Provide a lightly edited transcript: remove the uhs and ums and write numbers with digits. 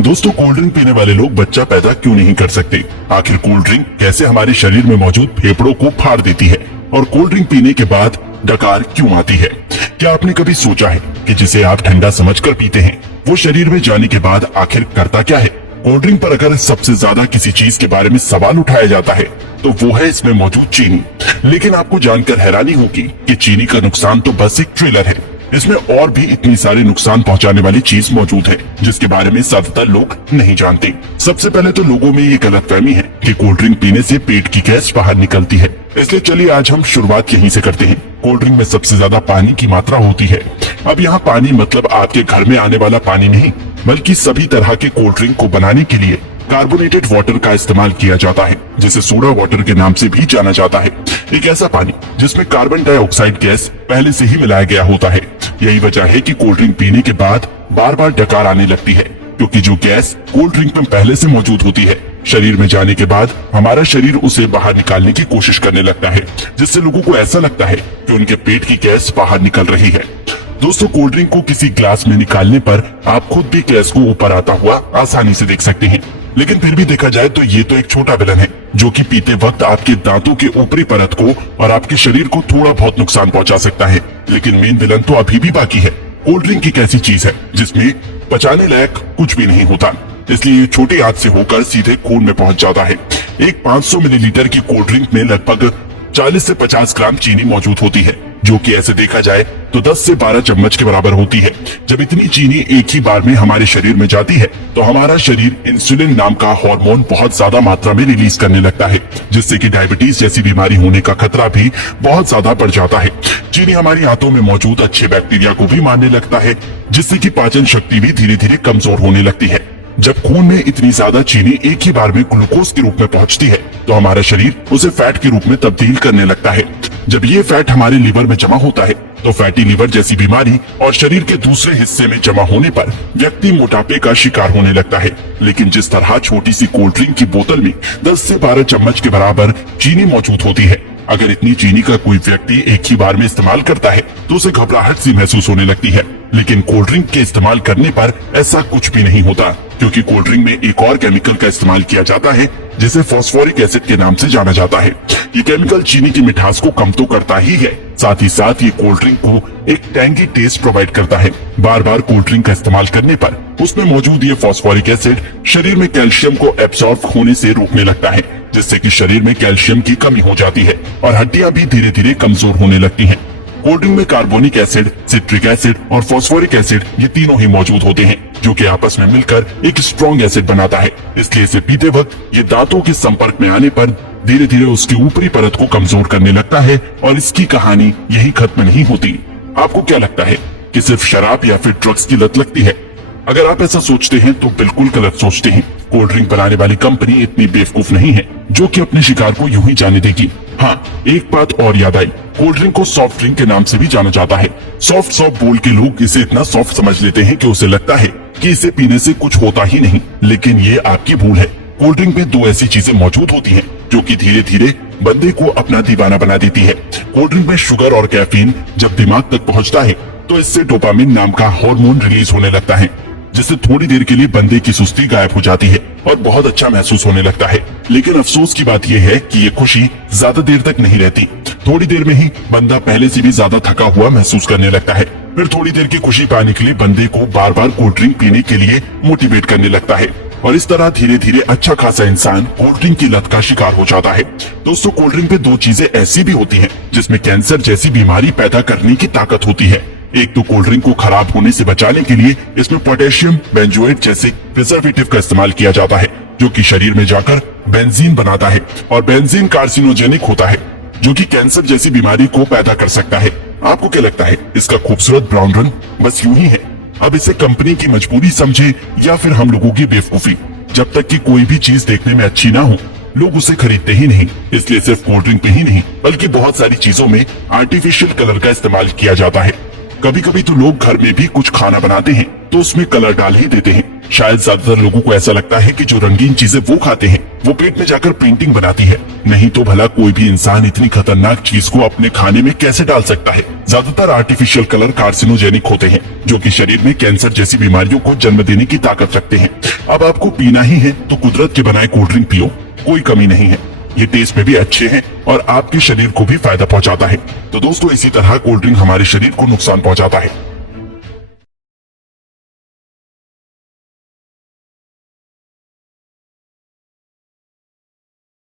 दोस्तों, cold drink पीने वाले लोग बच्चा पैदा क्यों नहीं कर सकते? आखिर कोल्ड ड्रिंक कैसे हमारे शरीर में मौजूद फेफड़ों को फाड़ देती है और कोल्ड ड्रिंक पीने के बाद डकार क्यों आती है? क्या आपने कभी सोचा है कि जिसे आप ठंडा समझकर पीते हैं वो शरीर में जाने के बाद आखिर करता क्या है? कोल्ड ड्रिंक पर अगर सबसे ज्यादा किसी चीज के बारे में सवाल उठाया जाता है तो वो है इसमें मौजूद चीनी। लेकिन आपको जानकर हैरानी होगी कि चीनी का नुकसान तो बस एक ट्रेलर है। इसमें और भी इतनी सारे नुकसान पहुंचाने वाली चीज मौजूद है जिसके बारे में ज्यादातर लोग नहीं जानते। सबसे पहले तो लोगों में ये गलतफहमी है कि कोल्ड ड्रिंक पीने से पेट की गैस बाहर निकलती है। इसलिए चलिए आज हम शुरुआत यहीं से करते हैं। कोल्ड ड्रिंक में सबसे ज्यादा पानी की मात्रा होती है। अब यहाँ पानी मतलब आपके घर में आने वाला पानी नहीं, बल्कि सभी तरह के कोल्ड ड्रिंक को बनाने के लिए कार्बोनेटेड वाटर का इस्तेमाल किया जाता है, जिसे सोडा वाटर के नाम से भी जाना जाता है। एक ऐसा पानी जिसमें कार्बन डाइऑक्साइड गैस पहले से ही मिलाया गया होता है। यही वजह है कि कोल्ड ड्रिंक पीने के बाद बार बार डकार आने लगती है, क्योंकि जो गैस कोल्ड ड्रिंक में पहले से मौजूद होती है शरीर में जाने के बाद हमारा शरीर उसे बाहर निकालने की कोशिश करने लगता है, जिससे लोगों को ऐसा लगता है कि उनके पेट की गैस बाहर निकल रही है। दोस्तों, कोल्ड ड्रिंक को किसी ग्लास में निकालने पर आप खुद भी गैस को ऊपर आता हुआ आसानी से देख सकते हैं। लेकिन फिर भी देखा जाए तो ये तो एक छोटा विलन है जो कि पीते वक्त आपके दांतों के ऊपरी परत को और आपके शरीर को थोड़ा बहुत नुकसान पहुंचा सकता है। लेकिन मेन विलन तो अभी भी बाकी है। कोल्ड ड्रिंक एक ऐसी चीज है जिसमें पचाने लायक कुछ भी नहीं होता, इसलिए ये छोटी आंत से होकर सीधे खून में पहुंच जाता है। एक 500 मिलीलीटर की कोल्ड ड्रिंक में लगभग 40 से 50 ग्राम चीनी मौजूद होती है, जो कि ऐसे देखा जाए तो 10 से 12 चम्मच के बराबर होती है। जब इतनी चीनी एक ही बार में हमारे शरीर में जाती है तो हमारा शरीर इंसुलिन नाम का हार्मोन बहुत ज्यादा मात्रा में रिलीज करने लगता है, जिससे कि डायबिटीज जैसी बीमारी होने का खतरा भी बहुत ज्यादा बढ़ जाता है। चीनी हमारी आंतों में मौजूद अच्छे बैक्टीरिया को भी मारने लगता है, जिससे कि पाचन शक्ति भी धीरे धीरे कमजोर होने लगती है। जब खून में इतनी ज्यादा चीनी एक ही बार में ग्लूकोज के रूप में पहुंचती है तो हमारा शरीर उसे फैट के रूप में तब्दील करने लगता है। जब ये फैट हमारे लीवर में जमा होता है तो फैटी लीवर जैसी बीमारी और शरीर के दूसरे हिस्से में जमा होने पर व्यक्ति मोटापे का शिकार होने लगता है। लेकिन जिस तरह छोटी सी कोल्ड ड्रिंक की बोतल में 10 से 12 चम्मच के बराबर चीनी मौजूद होती है, अगर इतनी चीनी का कोई व्यक्ति एक ही बार में इस्तेमाल करता है तो उसे घबराहट सी महसूस होने लगती है। लेकिन कोल्ड ड्रिंक के इस्तेमाल करने पर ऐसा कुछ भी नहीं होता, क्योंकि कोल्ड ड्रिंक में एक और केमिकल का इस्तेमाल किया जाता है जिसे फास्फोरिक एसिड के नाम से जाना जाता है। ये केमिकल चीनी की मिठास को कम तो करता ही है, साथ ही साथ ये कोल्ड ड्रिंक को एक टैंगी टेस्ट प्रोवाइड करता है। बार बार कोल्ड ड्रिंक का इस्तेमाल करने पर उसमें मौजूद ये फास्फोरिक एसिड शरीर में कैल्शियम को एब्सॉर्ब होने से रोकने लगता है, जिससे कि शरीर में कैल्शियम की कमी हो जाती है और हड्डियां भी धीरे धीरे कमजोर होने लगती हैं। कोल्ड ड्रिंक में कार्बोनिक एसिड, सिट्रिक एसिड और फास्फोरिक एसिड ये तीनों ही मौजूद होते हैं, जो कि आपस में मिलकर एक स्ट्रॉन्ग एसिड बनाता है। इसलिए इसे पीते वक्त ये दांतों के संपर्क में आने पर धीरे धीरे उसकी ऊपरी परत को कमजोर करने लगता है और इसकी कहानी यही खत्म नहीं होती। आपको क्या लगता है कि सिर्फ शराब या फिर ड्रग्स की लत लगती है? अगर आप ऐसा सोचते हैं तो बिल्कुल गलत सोचते हैं। कोल्ड ड्रिंक बनाने वाली कंपनी इतनी बेवकूफ नहीं है जो कि अपने शिकार को यूं ही जाने देगी। हाँ, एक बात और याद आई, कोल्ड ड्रिंक को सॉफ्ट ड्रिंक के नाम से भी जाना जाता है। सॉफ्ट सॉफ्ट बोल के लोग इसे इतना सॉफ्ट समझ लेते हैं कि उसे लगता है कि इसे पीने से कुछ होता ही नहीं, लेकिन ये आपकी भूल है। कोल्ड ड्रिंक में दो ऐसी चीजें मौजूद होती हैं जो कि धीरे धीरे बंदे को अपना दीवाना बना देती है। कोल्ड ड्रिंक में शुगर और कैफीन जब दिमाग तक पहुंचता है तो इससे डोपामिन नाम का हार्मोन रिलीज होने लगता है, जिससे थोड़ी देर के लिए बंदे की सुस्ती गायब हो जाती है और बहुत अच्छा महसूस होने लगता है। लेकिन अफसोस की बात यह है कि ये खुशी ज्यादा देर तक नहीं रहती। थोड़ी देर में ही बंदा पहले से भी ज्यादा थका हुआ महसूस करने लगता है। फिर थोड़ी देर की खुशी पाने के लिए बंदे को बार बार कोल्ड ड्रिंक पीने के लिए मोटिवेट करने लगता है और इस तरह धीरे धीरे अच्छा खासा इंसान कोल्ड ड्रिंक की लत का शिकार हो जाता है। दोस्तों, कोल्ड ड्रिंक पे दो चीजें ऐसी भी होती हैं जिसमें कैंसर जैसी बीमारी पैदा करने की ताकत होती है। एक तो कोल्ड ड्रिंक को खराब होने से बचाने के लिए इसमें पोटेशियम बेंजोएट जैसे प्रिजर्वेटिव का इस्तेमाल किया जाता है, जो कि शरीर में जाकर बेंजीन बनाता है और बेंजीन कार्सिनोजेनिक होता है, जो कि कैंसर जैसी बीमारी को पैदा कर सकता है। आपको क्या लगता है इसका खूबसूरत ब्राउन रंग बस यूं ही है? अब इसे कंपनी की मजबूरी समझे या फिर हम लोगों की बेवकूफी? जब तक कि कोई भी चीज देखने में अच्छी ना हो लोग उसे खरीदते ही नहीं। इसलिए सिर्फ कोल्ड ड्रिंक पे ही नहीं बल्कि बहुत सारी चीजों में आर्टिफिशियल कलर का इस्तेमाल किया जाता है। कभी कभी तो लोग घर में भी कुछ खाना बनाते हैं तो उसमें कलर डाल ही देते हैं, शायद ज्यादातर लोगों को ऐसा लगता है कि जो रंगीन चीजें वो खाते हैं वो पेट में जाकर पेंटिंग बनाती है। नहीं तो भला कोई भी इंसान इतनी खतरनाक चीज को अपने खाने में कैसे डाल सकता है। ज्यादातर आर्टिफिशियल कलर कार्सिनोजेनिक होते हैं, जो कि शरीर में कैंसर जैसी बीमारियों को जन्म देने की ताकत रखते हैं। अब आपको पीना ही है तो कुदरत के बनाए कोल्ड ड्रिंक पियो, कोई कमी नहीं है। ये टेस्ट में भी अच्छे हैं और आपके शरीर को भी फायदा पहुंचाता है। तो दोस्तों, इसी तरह कोल्ड ड्रिंक हमारे शरीर को नुकसान पहुंचाता है।